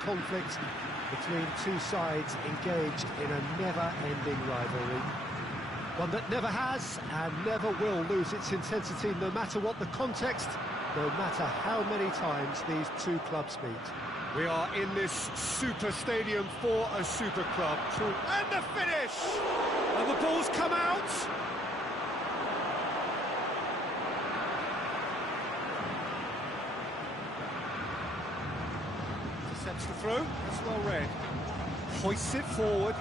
conflict between two sides engaged in a never-ending rivalry. One that never has and never will lose its intensity, no matter what the context, no matter how many times these two clubs meet. We are in this super stadium for a super club. True. And the finish! And the ball's come out! Intercepts the throw, that's well read. Hoists it forward.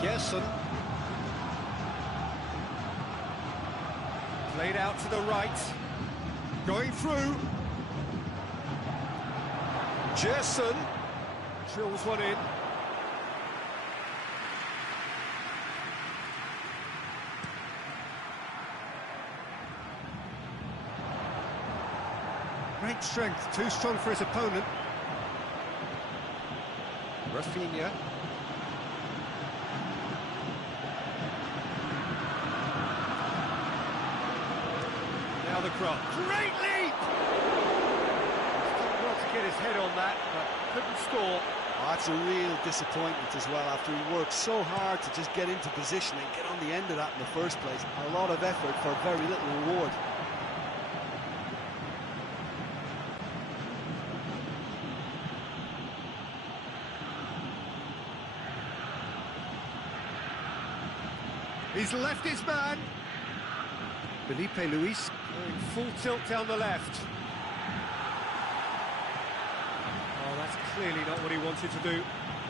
Gerson. Played out to the right. Going through. Gerson drills one in. Great strength, too strong for his opponent. Rafinha. Now the cross. Great leap! Well to get his head on that, but couldn't score. Oh, that's a real disappointment as well, after he worked so hard to just get into position and get on the end of that in the first place. A lot of effort for very little reward. He's left his man. Felipe Luis going full tilt down the left. Oh, that's clearly not what he wanted to do.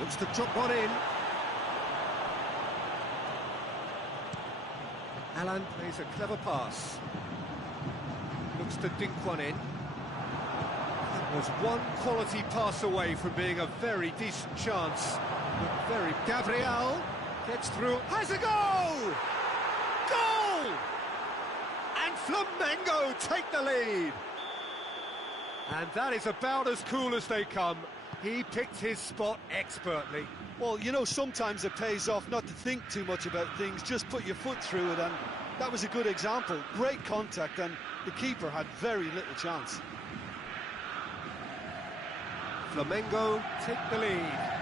Looks to drop one in. Alan plays a clever pass. Looks to dink one in. That was one quality pass away from being a very decent chance. But very... Gabriel gets through. Has a goal! Goal! And Flamengo take the lead. And that is about as cool as they come. He picked his spot expertly. Well, you know, sometimes it pays off not to think too much about things, just put your foot through it, and that was a good example. Great contact, and the keeper had very little chance. Flamengo take the lead.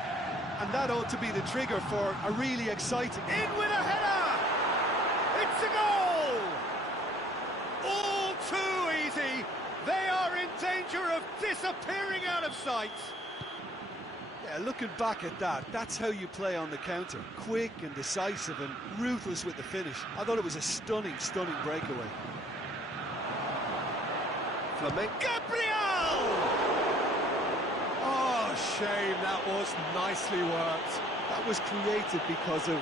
And that ought to be the trigger for a really exciting... In with a header! It's a goal! All too easy. They are in danger of disappearing out of sight. Yeah, looking back at that, that's how you play on the counter. Quick and decisive and ruthless with the finish. I thought it was a stunning, stunning breakaway. Flamengo. Gabriel! Oh, shame, that was nicely worked. That was created because of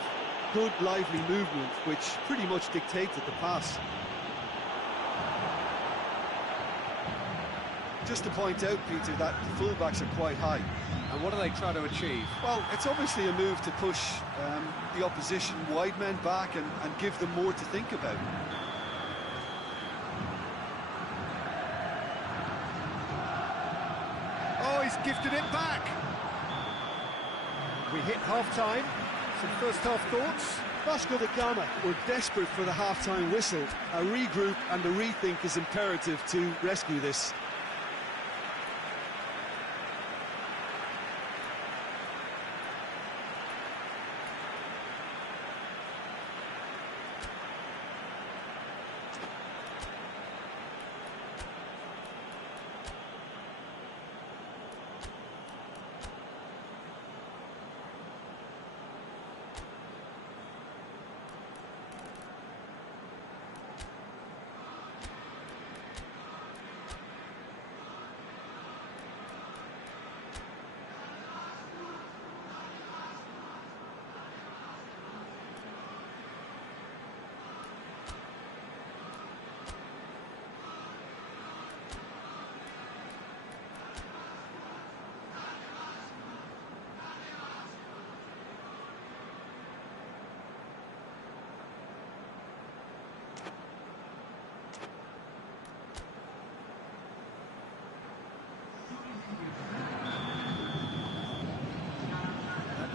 good, lively movement, which pretty much dictated the pass. Just to point out, Peter, that the fullbacks are quite high. And what are they trying to achieve? Well, it's obviously a move to push the opposition wide men back and give them more to think about. Oh, he's gifted it back. We hit half-time. Some first-half thoughts? Vasco da Gama were desperate for the half-time whistle. A regroup and a rethink is imperative to rescue this.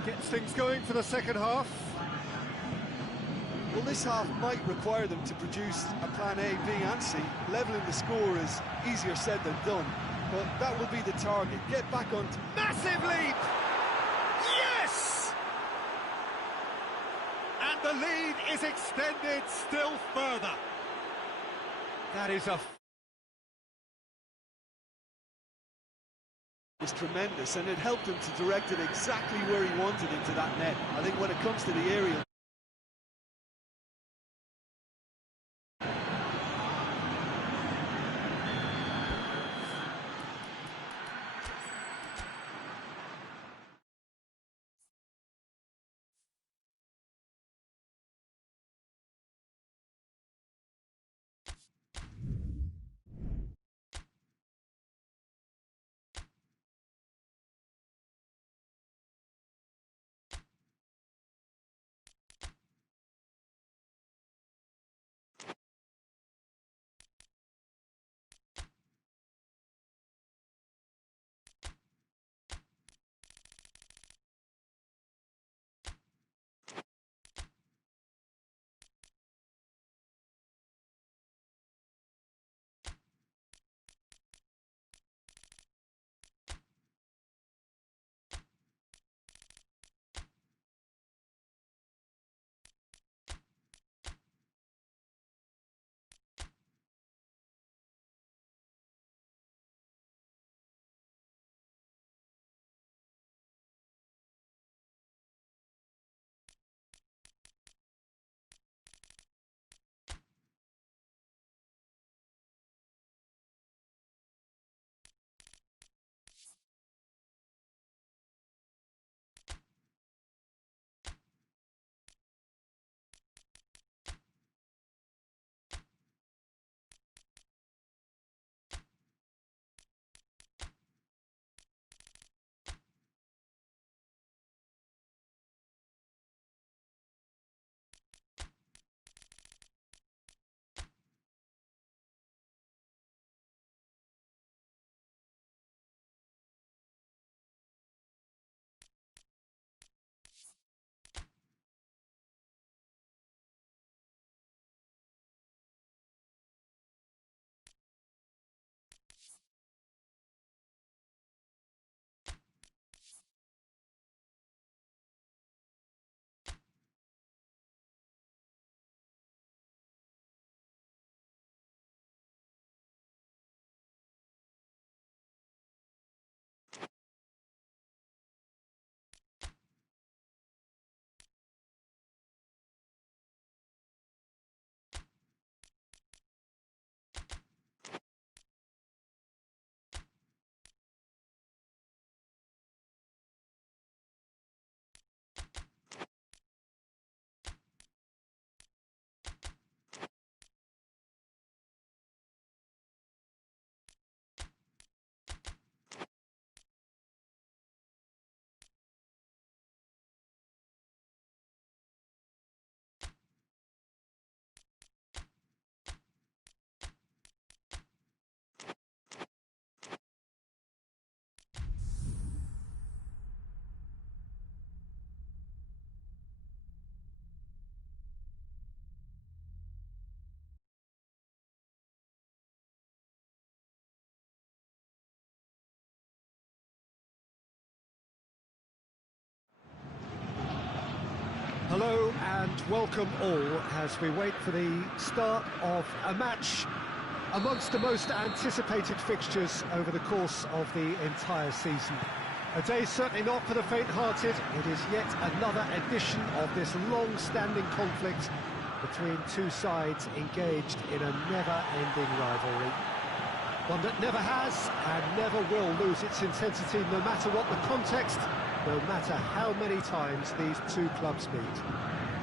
Gets things going for the second half. Well, this half might require them to produce a plan A, B and C. Levelling the score is easier said than done. but that will be the target. Get back on. Massive leap! Yes! And the lead is extended still further. That is a... was tremendous, and it helped him to direct it exactly where he wanted into that net. I think when it comes to the aerial... Hello and welcome all as we wait for the start of a match amongst the most anticipated fixtures over the course of the entire season. A day certainly not for the faint-hearted. It is yet another edition of this long-standing conflict between two sides engaged in a never-ending rivalry. One that never has and never will lose its intensity, no matter what the context, no matter how many times these two clubs meet.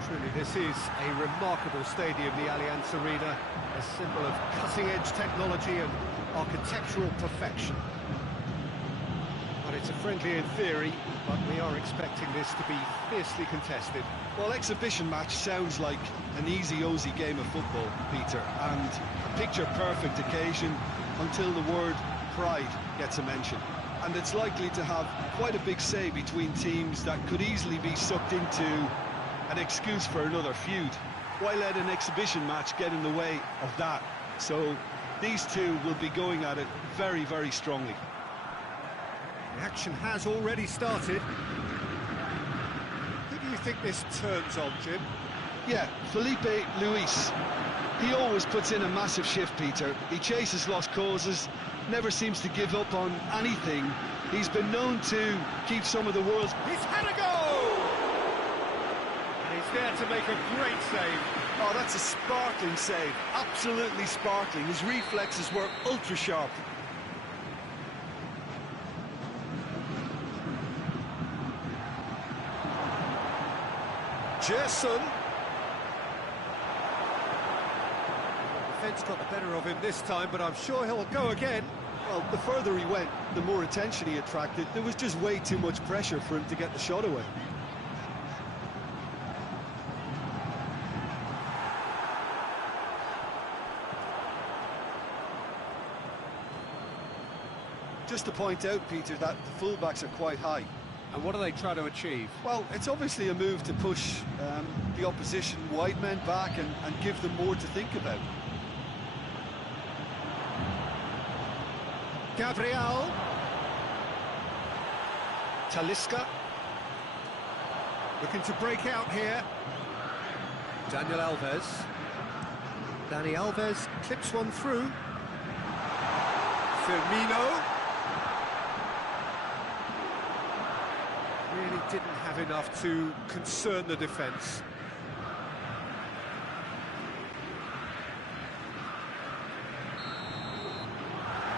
Truly, this is a remarkable stadium, the Allianz Arena, a symbol of cutting-edge technology and architectural perfection. Well, it's a friendly in theory, but we are expecting this to be fiercely contested. Well, exhibition match sounds like an easy-ozy game of football, Peter, and a picture-perfect occasion until the word pride gets a mention. And it's likely to have quite a big say between teams that could easily be sucked into an excuse for another feud. Why let an exhibition match get in the way of that? So these two will be going at it very, very strongly. The action has already started. Who do you think this turns on, Jim? Yeah, Felipe Luis. He always puts in a massive shift, Peter. He chases lost causes, never seems to give up on anything. He's been known to keep some of the world's... He's had a go! And he's there to make a great save. Oh, that's a sparkling save. Absolutely sparkling. His reflexes were ultra sharp. Gerson. Defence got the better of him this time, but I'm sure he'll go again. Well, the further he went, the more attention he attracted. There was just way too much pressure for him to get the shot away. Just to point out, Peter, that the fullbacks are quite high. And what do they try to achieve? Well, it's obviously a move to push the opposition wide men back and give them more to think about. Gabriel. Talisca. Looking to break out here. Daniel Alves. Dani Alves clips one through. Firmino. Really didn't have enough to concern the defence.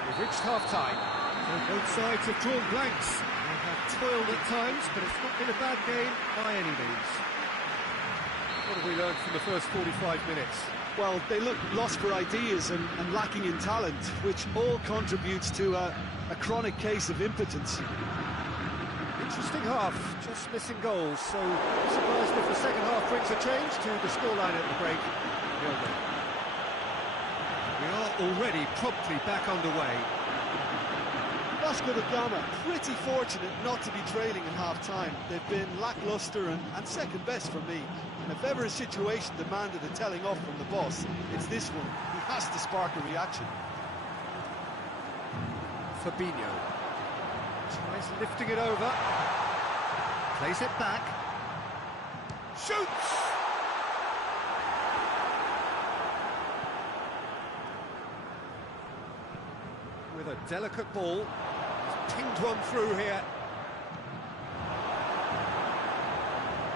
We've reached half-time. Both sides have drawn blanks. They have toiled at times, but it's not been a bad game by any means. What have we learned from the first 45 minutes? Well, they look lost for ideas and lacking in talent, which all contributes to a chronic case of impotence. Interesting half, just missing goals, so surprised if the second half brings a change to the scoreline at the break. We are already promptly back underway. Vasco da Gama, pretty fortunate not to be trailing in half-time. They've been lacklustre and second best for me. And if ever a situation demanded a telling off from the boss, it's this one. He has to spark a reaction. Fabinho tries lifting it over, plays it back, shoots! With a delicate ball, he's pinged one through here.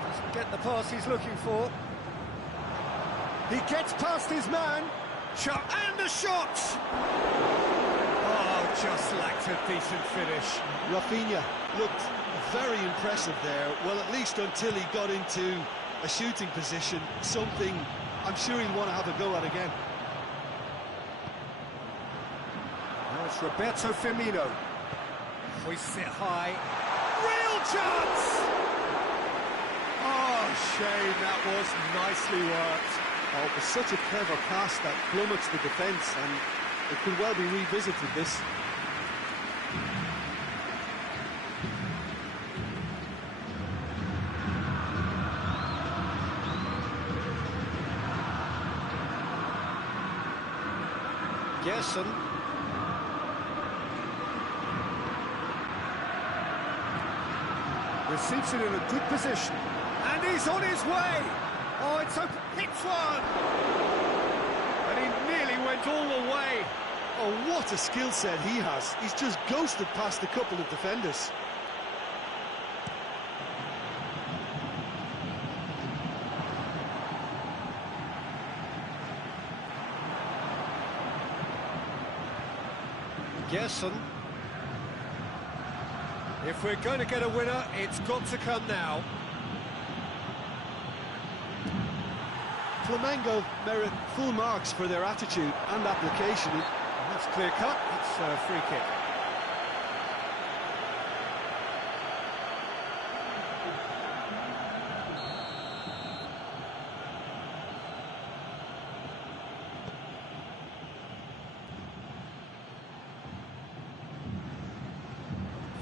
Doesn't get the pass he's looking for. He gets past his man, and a shot! Oh, just lacked a decent finish. Rafinha looked very impressive there, well, at least until he got into a shooting position, something I'm sure he'll want to have a go at again. Now it's Roberto Firmino. Hoists it high. Real chance! Oh, shame, that was nicely worked. Oh, it was such a clever pass that flummoxed the defence, and it could well be revisited, this. Gerson. Receives it in a good position. And he's on his way! Oh, it's open. Hits one! And he nearly went all the way. Oh, what a skill set he has. He's just ghosted past a couple of defenders. Gerson. If we're going to get a winner, it's got to come now. Flamengo merit full marks for their attitude and application. And that's clear cut. It's a free kick.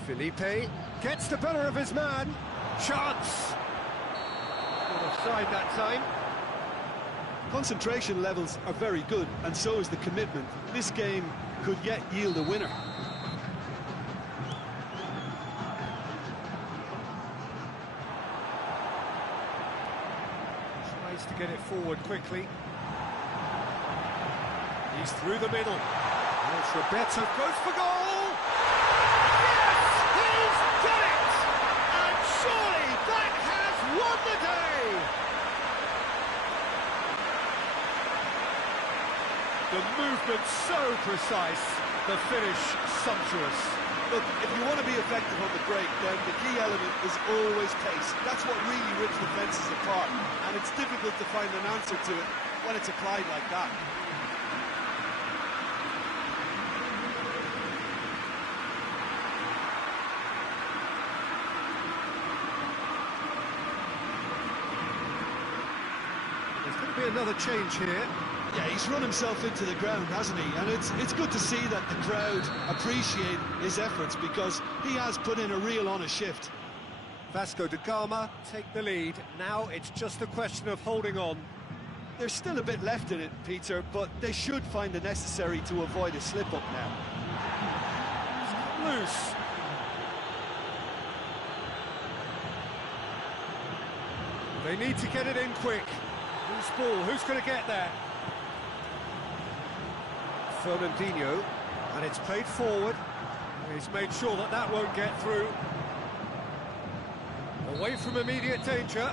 Felipe gets the better of his man. Chance! Not offside that time. Concentration levels are very good, and so is the commitment. This game could yet yield a winner. Tries to get it forward quickly. He's through the middle. It's Roberto, goes for goal! Yes! He's done it! And surely that has won the day! The movement so precise, the finish sumptuous. Look, if you want to be effective on the break, then the key element is always pace. That's what really rips defences apart, and it's difficult to find an answer to it when it's applied like that. There's going to be another change here. Yeah, he's run himself into the ground, hasn't he? And it's good to see that the crowd appreciate his efforts, because he has put in a real honest shift. Vasco da Gama take the lead. Now it's just a question of holding on. There's still a bit left in it, Peter, but they should find the necessary to avoid a slip-up now. It's come loose. They need to get it in quick. Loose ball, who's going to get there? Fernandinho, and it's played forward. He's made sure that won't get through. Away from immediate danger.